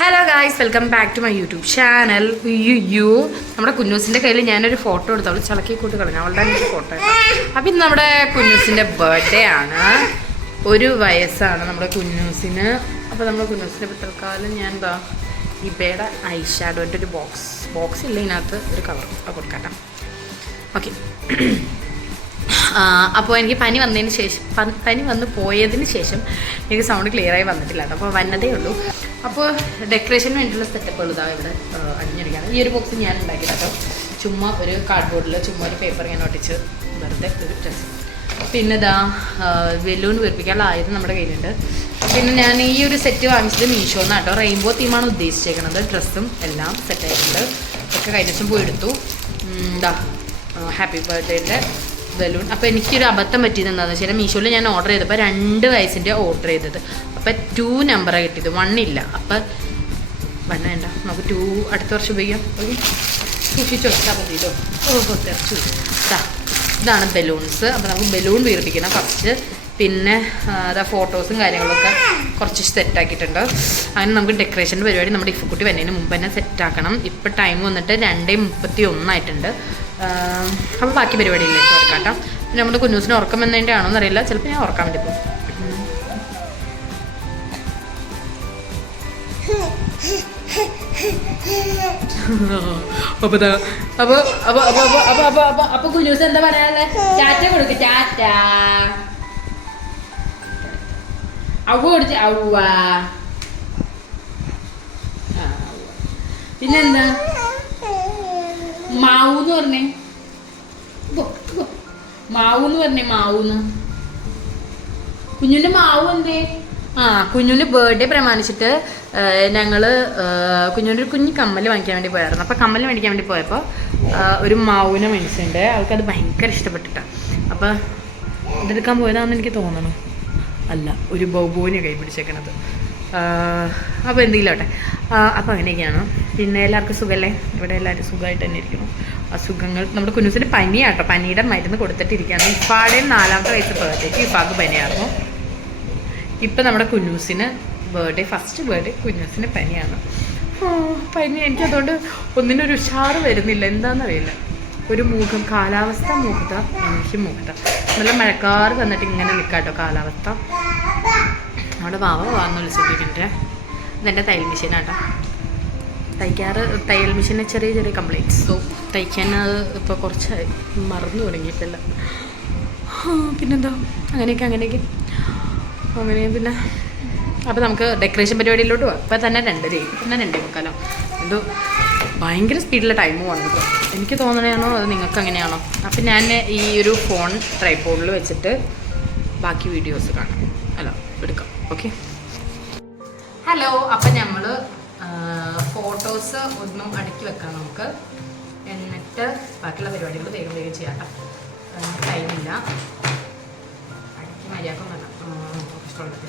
Hello guys, welcome back to my YouTube channel. നമ്മുടെ കുഞ്ഞൂസിൻ്റെ കയ്യിൽ ഞാനൊരു ഫോട്ടോ എടുത്തു. അവൾ ചളക്കി കൂട്ടി കളഞ്ഞു. അവളുടെ ഒരു ഫോട്ടോ. അപ്പം ഇന്ന് നമ്മുടെ കുഞ്ഞൂസിൻ്റെ ബർത്ത്ഡേ ആണ്. 1 വയസ്സാണ് നമ്മുടെ കുഞ്ഞൂസിന്. അപ്പോൾ നമ്മുടെ കുഞ്ഞൂസിൻ്റെ തൽക്കാലം ഞാൻ എന്താ ഇബയുടെ ഐ ഷാഡോൻ്റെ ഒരു ബോക്സ് ഇല്ല, ഇതിനകത്ത് ഒരു കവർ കൊടുക്കാം. ഓക്കെ. അപ്പോൾ എനിക്ക് പനി വന്ന് പോയതിന് ശേഷം എനിക്ക് സൗണ്ട് ക്ലിയറായി വന്നിട്ടില്ല കേട്ടോ. അപ്പോൾ വന്നതേ ഉള്ളൂ. അപ്പോൾ ഡെക്കറേഷന് വേണ്ടിയിട്ടുള്ള സ്റ്റെപ്പുകൾ ഇതാണ് ഇവിടെ അണിഞ്ഞിരിക്കുകയാണ്. ഈ ഒരു ബോക്സ് ഞാൻ ഉണ്ടാക്കി കേട്ടോ. ചുമ്മാ ഒരു കാർഡ്ബോർഡിൽ ചുമ്മാ ഒരു പേപ്പർ ഇങ്ങനെ ഒട്ടിച്ച് വെറുതെ ഒരു ഡ്രസ്സ്. പിന്നെ ഇതാ ബലൂൺ വീർപ്പിക്കാനുള്ള ആയുധം നമ്മുടെ കയ്യിലുണ്ട്. പിന്നെ ഞാൻ ഈ ഒരു സെറ്റ് വാങ്ങിച്ചത് മീഷോന്ന് കേട്ടോ. റെയിൻബോ തീമാണ് ഉദ്ദേശിച്ചേക്കുന്നത്. ഡ്രസ്സും എല്ലാം സെറ്റായിട്ടുണ്ട്. ഒക്കെ കഴിഞ്ഞ ദിവസം പോയി എടുത്തു. ഇതാ ഹാപ്പി ബർത്ത്ഡേൻ്റെ ബലൂൺ. അപ്പോൾ എനിക്കൊരു അബദ്ധം പറ്റിയത് എന്താണെന്ന് വെച്ചാൽ മീഷോയിൽ ഞാൻ ഓർഡർ ചെയ്തപ്പോൾ 2 വയസ്സിൻ്റെ ഓർഡർ ചെയ്തത്. അപ്പോൾ 2 നമ്പറാണ് കിട്ടിയത്, 1 ഇല്ല. അപ്പോൾ 1 വേണ്ട, നമുക്ക് 2 അടുത്ത വർഷം ഉപയോഗിക്കാം. ഓക്കെ, സൂക്ഷിച്ച് വെച്ചാൽ മതിയല്ലോ. തെറച്ചു. ഇതാണ് ബലൂൺസ്. അപ്പോൾ നമുക്ക് ബലൂൺ വീർപ്പിക്കണം ഫസ്റ്റ്. പിന്നെ അതാ ഫോട്ടോസും കാര്യങ്ങളൊക്കെ കുറച്ച് സെറ്റാക്കിയിട്ടുണ്ട്. അങ്ങനെ നമുക്ക് ഡെക്കറേഷൻ്റെ പരിപാടി നമ്മുടെ ഇഫക്കുട്ടി വരുന്നതിന് മുമ്പ് തന്നെ സെറ്റാക്കണം. ഇപ്പോൾ ടൈം വന്നിട്ട് 2:31 ആയിട്ടുണ്ട്. അപ്പോൾ ബാക്കി പരിപാടിയിലേക്ക് ഉറക്കാട്ടോ. പിന്നെ നമ്മുടെ കുഞ്ഞൂസിന് ഉറക്കം എന്നതിൻ്റെ ആണോ എന്നറിയില്ല. ചിലപ്പോൾ ഞാൻ ഉറക്കാൻ വേണ്ടി പോകും. അപ്പൊ കുഞ്ഞൂസ് എന്താ പറയാനുള്ളത്? ടാറ്റ കൊടുക്ക്. ടാറ്റ അവ കൊടുത്ത് അവ. പിന്നെന്താ മാവൂന്ന് പറഞ്ഞേ. മാവൂന്ന് പറഞ്ഞേ. മാവൂന്ന് കുഞ്ഞുൻ്റെ മാവു എന്തേ? കുഞ്ഞുൻ്റെ ബർത്ത്ഡേ പ്രമാണിച്ചിട്ട് ഞങ്ങൾ കുഞ്ഞുൻ്റെ ഒരു കുഞ്ഞ് കമ്മൽ വാങ്ങിക്കാൻ വേണ്ടി പോയായിരുന്നു. അപ്പോൾ കമ്മൽ മേടിക്കാൻ വേണ്ടി പോയപ്പോൾ ഒരു മാവിനെ മേടിച്ചിട്ടുണ്ട്. അവൾക്കത് ഭയങ്കര ഇഷ്ടപ്പെട്ടിട്ടാണ്. അപ്പോൾ ഇതെടുക്കാൻ പോയതാണെന്ന് എനിക്ക് തോന്നണം. അല്ല, ഒരു ബൗബോനെ കൈ പിടിച്ചേക്കണത്. അപ്പോൾ എന്തെങ്കിലും ആവട്ടെ. അപ്പോൾ അങ്ങനെയൊക്കെയാണ്. പിന്നെ എല്ലാവർക്കും സുഖമല്ലേ? ഇവിടെ എല്ലാവരും സുഖമായിട്ട് തന്നെ ഇരിക്കുന്നു. അസുഖങ്ങൾ നമ്മുടെ കുഞ്ഞൂസിന് പനിയാട്ടോ. പനിയുടെ മരുന്ന് കൊടുത്തിട്ടിരിക്കുകയാണ്. ഇപ്പാടെ 4ാമത്തെ വയസ്സ് ബർത്ത്ഡേക്ക് ഇപ്പാക്ക് പനിയായിരുന്നു. ഇപ്പം നമ്മുടെ കുഞ്ഞൂസിന് ഫസ്റ്റ് ബർത്ത്ഡേ കുഞ്ഞൂസിന് പനിയാണ്. പനി എനിക്കതുകൊണ്ട് ഒന്നിനൊരു ഉഷാറ് വരുന്നില്ല. എന്താണെന്നറിയില്ല. ഒരു കാലാവസ്ഥ മൂകത. എനിക്ക് മൂകത. നല്ല മഴക്കാറ് വന്നിട്ട് ഇങ്ങനെ നിൽക്കാട്ടോ കാലാവസ്ഥ. അവിടെ വാന്ന് വിളിച്ചിട്ട് ഇതെൻ്റെ തയ്യൽ മെഷീനാട്ടോ. തയ്യൽ മെഷീന് ചെറിയ കംപ്ലൈൻറ്റ്സ്. സോ തയ്ക്കാൻ ഇപ്പോൾ കുറച്ച് മറന്നു തുടങ്ങിയിട്ടില്ല. പിന്നെന്താ അങ്ങനെയൊക്കെ അങ്ങനെ പിന്നെ അപ്പോൾ നമുക്ക് ഡെക്കറേഷൻ പരിപാടിയിലോട്ട് പോകാം. ഇപ്പോൾ തന്നെ 2:30 പിന്നെ 2:45. എന്തോ ഭയങ്കര സ്പീഡിലെ ടൈം പോകുന്നത് എനിക്ക് തോന്നണയാണോ അത് നിങ്ങൾക്ക് അങ്ങനെയാണോ? അപ്പം ഞാൻ ഈ ഒരു ഫോൺ ട്രൈപോഡിൽ വെച്ചിട്ട് ബാക്കി വീഡിയോസ് കാണാം. എടുക്കാം. ഓക്കെ. ഹലോ. അപ്പം നമ്മൾ ഫോട്ടോസ് ഒന്നും അടുക്കി വെക്കാം നമുക്ക്. എന്നിട്ട് ബാക്കിയുള്ള പരിപാടികൾ വേഗം ചെയ്യാം കേട്ടോ. ടൈമില്ല. അടുക്കി മര്യാദക്കൊന്നല്ല. ഇഷ്ടമുള്ളത്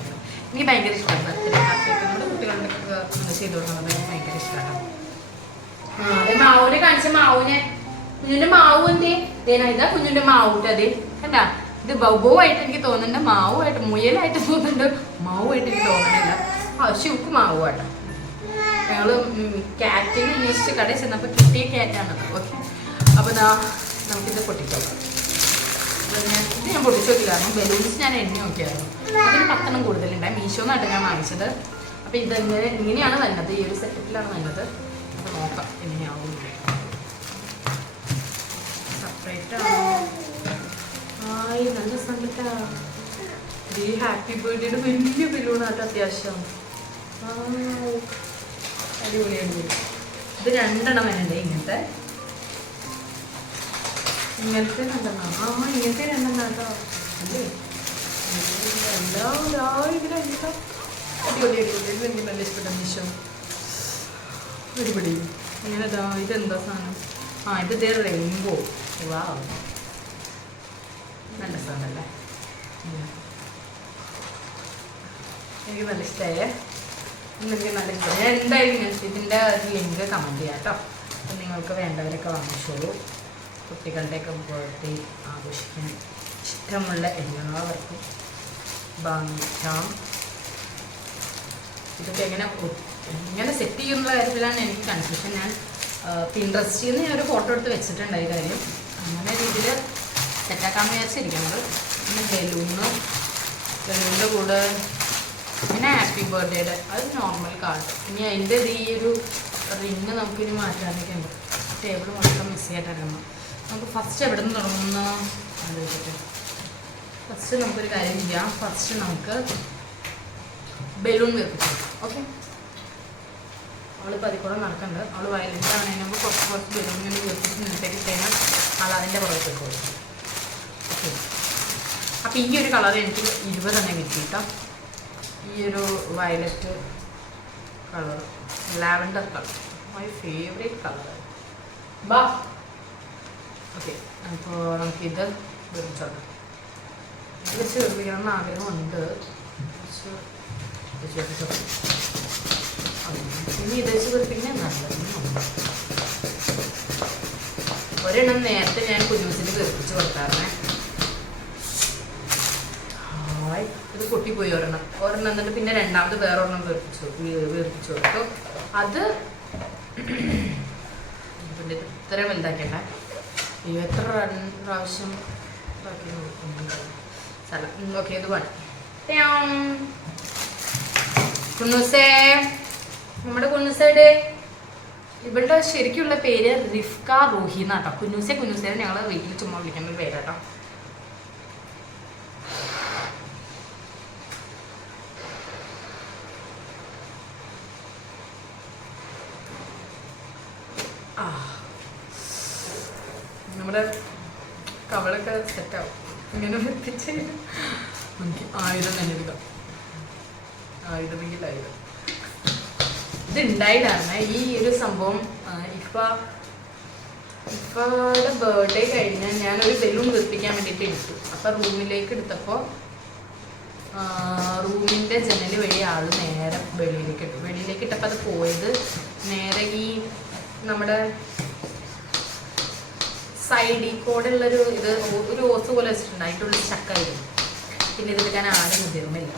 എനിക്ക് ഭയങ്കര ഇഷ്ടമാണ്. ബർത്ത്ഡേ ഹാപ്പിയൊക്കെ നമ്മുടെ കുട്ടികളുടെ ചെയ്ത് കൊടുക്കുന്നത് എനിക്ക് ഭയങ്കര ഇഷ്ടമാണ്. അതെ, മാവുനെ കാണിച്ച മാവുനെ. കുഞ്ഞിൻ്റെ മാവ് എന്തേ? ഇതാ കുഞ്ഞിൻ്റെ മാവൂട്ട്. അതെ കണ്ടാ, ഇത് ബൗബോവായിട്ട് എനിക്ക് തോന്നുന്നുണ്ട്. മാവുമായിട്ട് മുയലായിട്ട് തോന്നുന്നുണ്ട്. മാവുമായിട്ട് എനിക്ക് തോന്നുന്നില്ല. ശിവക്ക് മാവുമാട്ടോ. ഞങ്ങൾ ക്യാറ്റിനെ അന്വേഷിച്ച് കടയിൽ ചെന്നപ്പോൾ കിട്ടിയ ക്യാറ്റാണത്. ഓക്കെ. അപ്പോൾ ഇതാ നമുക്കിത് പൊട്ടിച്ചോക്കാം. ഇത് ഞാൻ പൊട്ടിച്ചു നോക്കില്ലായിരുന്നു. ബലൂൺസ് ഞാൻ എണ്ണി നോക്കിയായിരുന്നു. അതിന് 10 കൂടുതലുണ്ടായി. മീഷോന്നായിട്ട് ഞാൻ വാങ്ങിച്ചത്. അപ്പോൾ ഇങ്ങനെയാണ് വരുന്നത്. ഈ ഒരു സെറ്റപ്പിലാണ് വരുന്നത്. അപ്പോൾ നോക്കാം എങ്ങനെയാവും. സെപ്പറേറ്റ് ആണോ? നല്ല സംഗീത. ഈ ഹാപ്പി ബർത്ത്ഡേയുടെ വലിയ ബലൂണാട്ടോ. അത്യാവശ്യം അടിപൊളിയാണ്. ഇത് 2 വരുന്നുണ്ട്. ഇങ്ങനത്തെ 2 ഇങ്ങനത്തെ 2 കേട്ടോ. അല്ലേ അടിപൊളി. എനിക്ക് നല്ല ഇഷ്ടപ്പെട്ട മീഷോ. അടിപൊളി. ഇങ്ങനെ ഇതെന്താ സാധനം? ഇത് റെയിൻബോ. വാ, നല്ല സാധനമല്ലേ? എനിക്ക് നല്ല ഇഷ്ടമായേ. എനിക്ക് നല്ല ഇഷ്ടമായി. ഞാൻ എന്തായാലും ഇതിൻ്റെ ലിങ്ക് കമൻറ്റ് ചെയ്യാം കേട്ടോ. അപ്പം നിങ്ങൾക്ക് വേണ്ടവരൊക്കെ വാങ്ങിച്ചോളൂ. കുട്ടികളുടെയൊക്കെ ബർത്ത്ഡേ ആഘോഷിക്കാൻ ഇഷ്ടമുള്ള എല്ലാവർക്കും വാങ്ങിക്കാം. ഇതൊക്കെ എങ്ങനെ സെറ്റ് ചെയ്യുന്ന കാര്യത്തിലാണ് എനിക്ക് കൺഫ്യൂഷൻ. ഞാൻ പിൻട്രസ്റ്റിൽ നിന്ന് ഞാൻ ഒരു ഫോട്ടോ എടുത്ത് വെച്ചിട്ടുണ്ടായി കാര്യം. അങ്ങനെ രീതിയിൽ സെറ്റാക്കാൻ വിചാരിച്ചിരിക്കുന്നത്. പിന്നെ ബലൂണിൻ്റെ കൂടെ പിന്നെ ഹാപ്പി ബർത്ത്ഡേയുടെ അത് നോർമൽ കാർഡ്. ഇനി അതിൻ്റെ ഈ ഒരു റിങ് നമുക്കിനി മാറ്റാനൊക്കെ ഉണ്ട്. ടേബിൾ മൊത്തം മിസ് ആയിട്ടിടണം. നമുക്ക് ഫസ്റ്റ് എവിടെ നിന്ന് തുടങ്ങുന്ന ആലോചിച്ചിട്ട് ഫസ്റ്റ് നമുക്കൊരു കാര്യം ചെയ്യാം. ഫസ്റ്റ് നമുക്ക് ബലൂൺ വെപ്പിച്ചു. ഓക്കെ, അവൾ പതിക്കൂടെ നടക്കണ്ട്. അവൾ വയലൻ്റ് ആണെങ്കിൽ കുറച്ച് ബലൂൺ ഇങ്ങനെ വെപ്പിച്ച് നിന്നിട്ടേക്ക് കഴിഞ്ഞാൽ ആൾ അതിൻ്റെ പുറത്ത് വെക്കുള്ളൂ. ഓക്കെ, അപ്പോൾ ഈ ഒരു കളർ എനിക്ക് 20 തന്നെ കിട്ടിയിട്ടോ. ഈ ഒരു violet colour, lavender colour, my favourite colour. ബാ ഓക്കെ, അപ്പോൾ നമുക്കിത് വെപ്പിച്ചോളാം. ഇത് വെച്ച് വെപ്പിക്കണം എന്ന് ആഗ്രഹമുണ്ട്. ഇനി ഇത് വെച്ച് വെപ്പിക്കുന്നത് നല്ലത്. ഒരെണ്ണം നേരത്തെ ഞാൻ കുഞ്ഞുസിന് വെപ്പിച്ച് കൊടുത്തായിരുന്നേ. ഇത് പൊട്ടിപ്പോയി ഒരെണ്ണം എന്നിട്ട് പിന്നെ രണ്ടാമത് വേറൊരെണ്ണം വീർപ്പിച്ചു കൊടുത്തു. അത് ഇത്രയും വലുതാക്കണ്ട. എത്ര പ്രാവശ്യം സ്ഥലം. ഓക്കെ, ഇത് വേണം. കുന്നൂസേ, നമ്മുടെ കുന്നൂസയുടെ ഇവളുടെ ശരിക്കുള്ള പേര് റിഫ്ക റൂഹി എന്നാട്ടോ. കുന്നൂസേ ഞങ്ങൾ വീട്ടിൽ ചുമ്മാ വിളിക്കുന്ന പേരാട്ടോ. നമ്മുടെ കവളൊക്കെ സെറ്റാവും ഇങ്ങനെ എത്തിച്ച്. നമുക്ക് 1000 തന്നെ എടുക്കാം. 1000 ഇത് ഉണ്ടായിട്ടാണ് ഈ ഒരു സംഭവം. ഇപ്പയുടെ ബർത്ത്ഡേ കഴിഞ്ഞാൽ ഞാനൊരു ബലൂൺ വീർപ്പിക്കാൻ വേണ്ടിയിട്ട് എടുത്തു. അപ്പം റൂമിലേക്ക് എടുത്തപ്പോൾ റൂമിൻ്റെ ജനൽ വഴി ആൾ നേരെ വെളിയിലേക്ക് ഇട്ടപ്പോൾ അത് പോയത് നേരെ ഈ നമ്മുടെ സൈഡിൽ കൂടെ ഉള്ളൊരു ഒരു ഓസ് പോലെ വെച്ചിട്ടുണ്ട്. അതിൻ്റെ ഉള്ളിൽ ചക്കായിരുന്നു. പിന്നെ ഇതെടുക്കാൻ ആരും മുതിർന്നില്ല.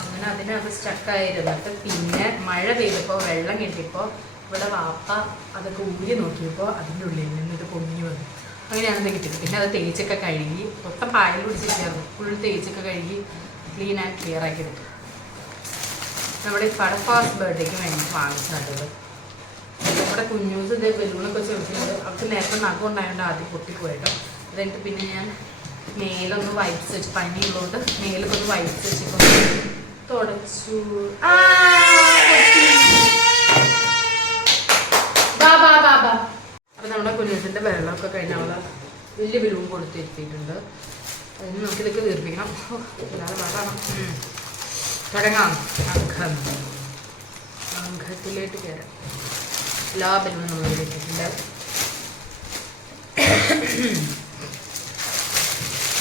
അങ്ങനെ അതിനകത്ത് സ്റ്റക്കായിരുന്നിട്ട് പിന്നെ മഴ പെയ്തപ്പോൾ വെള്ളം കെട്ടിയപ്പോൾ ഇവിടെ വാപ്പ അതൊക്കെ ഊരി നോക്കിയപ്പോൾ അതിൻ്റെ ഉള്ളിൽ നിന്ന് ഇത് പൊങ്ങി വന്നു. അങ്ങനെയാണെന്ന് കിട്ടിയത്. പിന്നെ അത് തേച്ചൊക്കെ കഴുകി മൊത്തം പായൽ പിടിച്ചിട്ടായിരുന്നു. ഫുൾ തേച്ചൊക്കെ കഴുകി ക്ലീൻ ആൻഡ് ക്ലിയർ ആക്കി എടുത്തു. നമ്മുടെ ഫസ്റ്റ് ബർത്ത്ഡേക്ക് വേണ്ടി വാങ്ങിച്ചത്. നമ്മുടെ കുഞ്ഞൂസ് ഇതേ ബലൂണൊക്കെ ചെറുക്കുന്നത്. അവർക്ക് നേരത്തെ നഖം ഉണ്ടായതുകൊണ്ട് ആദ്യം പൊട്ടിപ്പോയിട്ടോ. അതെനിക്ക് പിന്നെ ഞാൻ മേലൊന്ന് വൈപ്സ് വെച്ച്, പനിയുള്ളതുകൊണ്ട് മേലൊക്കെ ഒന്ന് വൈപ്സ് വെച്ചിട്ട് തുടച്ചു. അപ്പം നമ്മുടെ കുഞ്ഞൂസിൻ്റെ വെള്ളമൊക്കെ കഴിഞ്ഞ അവളെ വലിയ ബലൂൺ കൊടുത്തിരുത്തിയിട്ടുണ്ട്. അതിന് നമുക്കിതൊക്കെ വീർപ്പിക്കണം. അല്ലാതെ വെള്ളം തുടങ്ങാം. അംഗത്തിലേക്ക് കയറാം. എല്ലാ ബലൂണും നമ്മൾ ഇട്ടിട്ടുണ്ട്.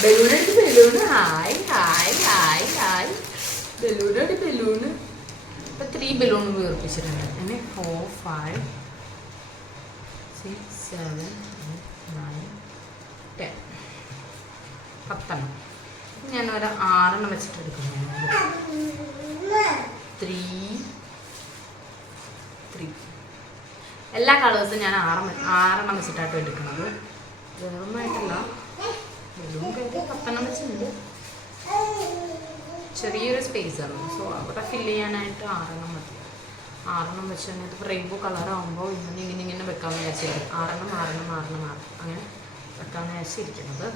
Balloon hi hi hi hi balloon. ഇപ്പം 3 ബലൂൺ വീർപ്പിച്ചിട്ടുണ്ട്. അങ്ങനെ 4, 5, 6, 7, 8, 9, 10 10. ഞാൻ ഒരു 6 വെച്ചിട്ട് എടുക്കുന്നു. 3 എല്ലാ കളേഴ്സും ഞാൻ 6 വെച്ചിട്ടാട്ടോ എടുക്കുന്നത്. വേറൊന്നായിട്ടല്ല. ബലൂൺ കയറ്റി 10 വെച്ചിട്ടുണ്ട്. ചെറിയൊരു സ്പേസാണ്. സോ അവിടെ ഫില്ല് ചെയ്യാനായിട്ട് 6 മതി. 6 വെച്ച് തന്നെ ഇത് റെയിൻബോ കളറാകുമ്പോൾ ഇങ്ങനെ വെക്കാമെന്ന് വിചാരിച്ചിരിക്കും. 6 അങ്ങനെ വെക്കാമെന്ന് വിചാരിച്ചിരിക്കുന്നത്.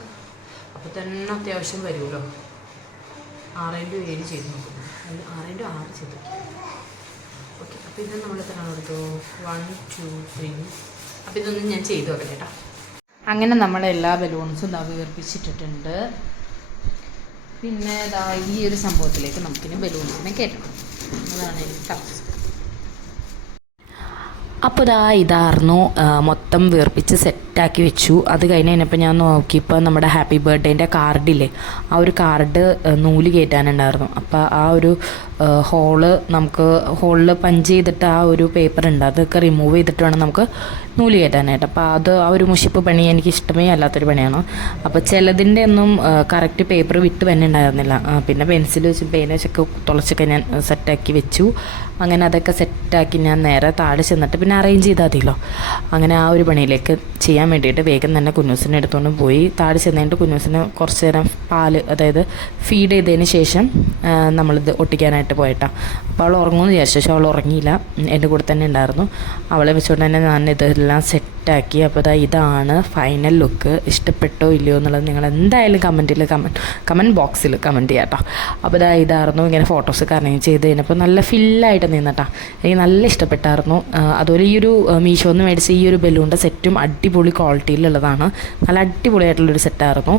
അപ്പോൾ തന്നെ അത്യാവശ്യം വരുമല്ലോ. 6x7 ചെയ്ത് നോക്കുന്നു. 6x6 ചെയ്തു. ഓക്കെ, അപ്പോൾ ഇത് നമ്മൾ എത്ര എടുത്തു? 1, 2, 3. അപ്പോൾ ഇതൊന്നും ഞാൻ ചെയ്തു നോക്കാം കേട്ടോ. അങ്ങനെ നമ്മളെല്ലാ ബലൂൺസും വീർപ്പിച്ചിട്ടിട്ടുണ്ട്. പിന്നെ ഈ ഒരു സംഭവത്തിലേക്ക് നമുക്കിനി ബലൂൺസിനെ കയറ്റണം. അതാണ് എനിക്ക് ടാസ്ക്. അപ്പോൾ ഇതായിരുന്നു മൊത്തം വീർപ്പിച്ച് സെറ്റാക്കി വെച്ചു. അത് കഴിഞ്ഞപ്പോൾ ഞാൻ നോക്കിയപ്പോൾ നമ്മുടെ ഹാപ്പി ബർത്ത്ഡേൻ്റെ കാർഡില്ലേ, ആ ഒരു കാർഡ് നൂല് കയറ്റാനുണ്ടായിരുന്നു. അപ്പോൾ ആ ഒരു ഹോളിൽ പഞ്ച് ചെയ്തിട്ട് ആ ഒരു പേപ്പർ ഉണ്ട്, അതൊക്കെ റിമൂവ് ചെയ്തിട്ട് വേണം നമുക്ക് നൂല് കയറ്റാനായിട്ട്. അപ്പോൾ അത് ആ ഒരു മുഷിപ്പ് പണി എനിക്ക് ഇഷ്ടമേ അല്ലാത്തൊരു പണിയാണ്. അപ്പോൾ ചിലതിൻ്റെ ഒന്നും കറക്റ്റ് പേപ്പർ വിട്ട് തന്നെ ഉണ്ടായിരുന്നില്ല. പിന്നെ പെൻസിൽ വെച്ച് പേന വെച്ചൊക്കെ തുളച്ചൊക്കെ ഞാൻ സെറ്റാക്കി വെച്ചു. അങ്ങനെ അതൊക്കെ സെറ്റാക്കി ഞാൻ നേരെ താഴെ ചെന്നിട്ട് പിന്നെ അറേഞ്ച് ചെയ്താൽ മതിയല്ലോ. അങ്ങനെ ആ ഒരു പണിയിലേക്ക് ചെയ്യാൻ വേണ്ടിയിട്ട് വേഗം തന്നെ കുഞ്ഞൂസിനെ എടുത്തുകൊണ്ട് പോയി. താഴെ ചെന്നിട്ട് കുഞ്ഞൂസിന് കുറച്ച് നേരം പാല്, അതായത് ഫീഡ് ചെയ്തതിന് ശേഷം നമ്മളിത് ഒട്ടിക്കാനായിട്ട് പോയിട്ടാണ്. അപ്പോൾ അവൾ ഉറങ്ങുമെന്ന് വിചാരിച്ചു, പക്ഷേ അവൾ ഉറങ്ങിയില്ല, എൻ്റെ കൂടെ തന്നെ ഉണ്ടായിരുന്നു. അവളെ വെച്ചുകൊണ്ട് തന്നെ ഞാൻ ഇതെല്ലാം സെറ്റാക്കി. അപ്പോൾ ഇതാണ് ഫൈനൽ ലുക്ക്. ഇഷ്ടപ്പെട്ടോ ഇല്ലയോ എന്നുള്ളത് നിങ്ങൾ എന്തായാലും കമൻറ്റ് ബോക്സിൽ കമൻറ്റ് ചെയ്യാം കേട്ടോ. അപ്പോൾ ഇതായിരുന്നു ഇങ്ങനെ ഫോട്ടോസൊക്കെ അറേഞ്ച് ചെയ്ത് കഴിഞ്ഞപ്പോൾ നല്ല ഫില്ലായിട്ട് നിന്നിട്ടാ. എനിക്ക് നല്ല ഇഷ്ടപ്പെട്ടായിരുന്നു. അതുപോലെ ഈ ഒരു മീഷോന്ന് മേടിച്ച ഈ ഒരു ബലൂണിൻ്റെ സെറ്റും അടിപൊളി ക്വാളിറ്റിയിലുള്ളതാണ്. നല്ല അടിപൊളിയായിട്ടുള്ളൊരു സെറ്റായിരുന്നു.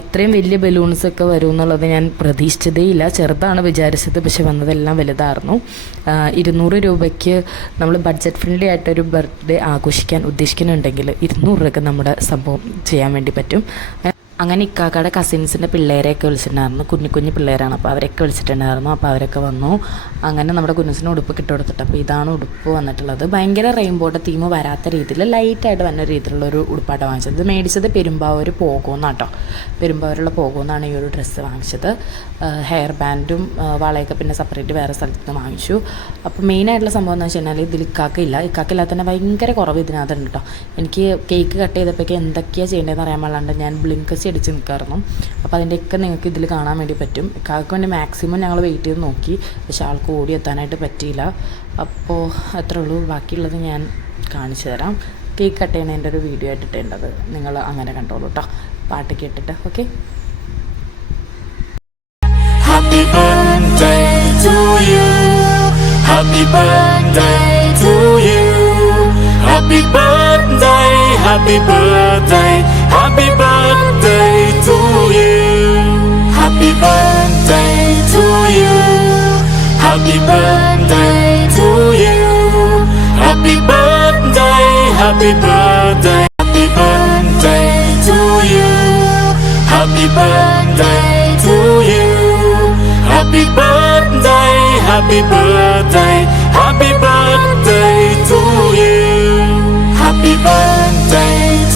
ഇത്രയും വലിയ ബലൂൺസൊക്കെ വരും എന്നുള്ളത് ഞാൻ പ്രതീക്ഷിച്ചതേ ഇല്ല. ചെറുതാണ് വിചാരിച്ചത്, പക്ഷെ വന്നതെല്ലാം വലുതായിരുന്നു. 200 രൂപയ്ക്ക് നമ്മൾ ബഡ്ജറ്റ് ഫ്രണ്ട്ലി ആയിട്ടൊരു ബർത്ത്ഡേ ആഘോഷിക്കാൻ ഉദ്ദേശിക്കുന്നുണ്ടെങ്കിൽ 200 രൂപയ്ക്ക് നമ്മുടെ സംഭവം ചെയ്യാൻ വേണ്ടി പറ്റും. അങ്ങനെ ഇക്കാക്കയുടെ കസിൻസിൻ്റെ പിള്ളേരെയൊക്കെ വിളിച്ചിട്ടുണ്ടായിരുന്നു. കുഞ്ഞു പിള്ളേരാണ്, അപ്പോൾ അവരൊക്കെ വിളിച്ചിട്ടുണ്ടായിരുന്നു. അപ്പോൾ അവരൊക്കെ വന്നു. അങ്ങനെ നമ്മുടെ കുഞ്ഞുസിന് ഉടുപ്പ് കിട്ടുകൊടുത്തിട്ട്, അപ്പോൾ ഇതാണ് ഉടുപ്പ് വന്നിട്ടുള്ളത്. ഭയങ്കര റെയിൻബോയുടെ തീം വരാത്ത രീതിയിൽ ലൈറ്റായിട്ട് വന്ന രീതിയിലുള്ളൊരു ഉടുപ്പായിട്ട് വാങ്ങിച്ചത്. ഇത് മേടിച്ചത് പെരുമ്പാവൂർ പോകുമെന്നാട്ടോ. പെരുമ്പാവൂരുള്ള പോകുമെന്നാണ് ഈ ഒരു ഡ്രസ്സ് വാങ്ങിച്ചത്. ഹെയർ ബാൻഡും വളയൊക്കെ പിന്നെ സെപ്പറേറ്റ് വേറെ സ്ഥലത്ത് നിന്ന് വാങ്ങിച്ചു. അപ്പോൾ മെയിനായിട്ടുള്ള സംഭവം എന്ന് വെച്ച് കഴിഞ്ഞാൽ ഇതിൽ ഇക്കാക്കില്ലാത്ത തന്നെ ഭയങ്കര കുറവ് ഇതിനകത്തുണ്ട് കേട്ടോ. എനിക്ക് കേക്ക് കട്ട് ചെയ്തപ്പോഴേക്ക് എന്തൊക്കെയാണ് ചെയ്യേണ്ടതെന്ന് അറിയാൻ പാടില്ലാണ്ട് ഞാൻ ബ്ലിങ്കസ് അടിച്ച് നിൽക്കായിരുന്നു. അപ്പോൾ അതിൻ്റെയൊക്കെ നിങ്ങൾക്ക് ഇതിൽ കാണാൻ വേണ്ടി പറ്റും. ഇക്കാക്ക് വേണ്ടി മാക്സിമം ഞങ്ങൾ വെയിറ്റ് ചെയ്ത് നോക്കി, പക്ഷേ ആൾക്ക് ഓടി എത്താനായിട്ട് പറ്റിയില്ല. അപ്പോൾ അത്രേ ഉള്ളൂ. ബാക്കിയുള്ളത് ഞാൻ കാണിച്ചു തരാം. കേക്ക് കട്ട് ചെയ്യണതിൻ്റെ ഒരു വീഡിയോ ആയിട്ടിട്ടേണ്ടത് നിങ്ങൾ അങ്ങനെ കണ്ടോളൂ കേട്ടോ, പാട്ടൊക്കെ ഇട്ടിട്ട്. Okay. Happy birthday to you. Happy birthday to you. Happy birthday, happy birthday, happy birthday to you. Happy birthday to you. Happy birthday to you. Happy birthday, happy birthday, happy birthday to you. Happy birthday to you. Happy birthday, happy birthday, happy birthday to you. Happy birthday.